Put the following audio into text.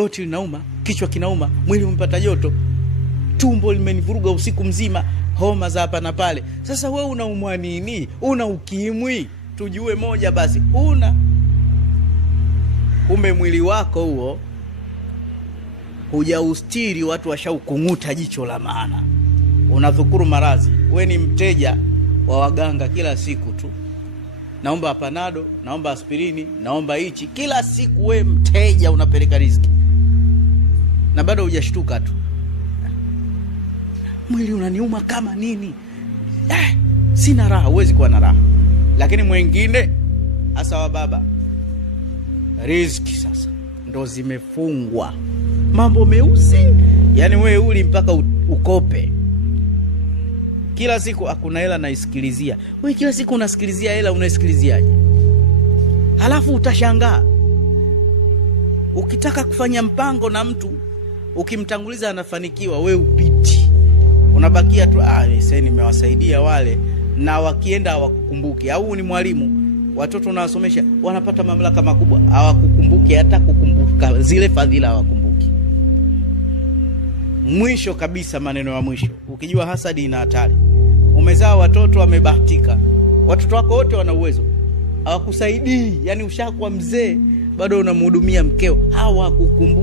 Goti linauma, kichwa kinauma, mwili umepata joto, tumbo limenivuruga usiku mzima, homa za hapa na pale. Sasa wewe unaumwa nini? Una ukimwi? Tujue moja basi, una kumbe mwili wako huo hujaustiri, watu washaukunguta jicho la maana. Unadhukuru maradhi. We ni mteja wa waganga kila siku tu. Naomba panado, naomba aspirini, naomba hichi. Kila siku we mteja unapeleka riziki. Na bado hujashtuka tu. Mwili unaniuma kama nini? Sina raha, huwezi kuwa na raha. Lakini mwingine hasa wa baba, riziki sasa ndo zimefungwa. Mambo meusi. Yaani wewe uli mpaka ukope. Kila siku hakuna hela naisikilizia. Wewe kila siku unasikilizia hela, unaisikiliziaje? Halafu utashangaa. Ukitaka kufanya mpango na mtu, ukimtanguliza anafanikiwa, wewe upiti. Unabakia tu, sasa nimewasaidia wale, na wakienda hawakukumbuki. Au ni mwalimu, watoto unawasomesha, wanapata mamlaka makubwa, hawakukumbuki hata kukumbuka zile fadhila, hawakumbuki. Mwisho kabisa, maneno ya mwisho, ukijua hasadi ina hatari. Umezaa watoto wamebahatika, watoto wako wote wana uwezo, hawakusaidii. Yani ushakuwa mzee bado unamhudumia mkeo, hawakukumbuki.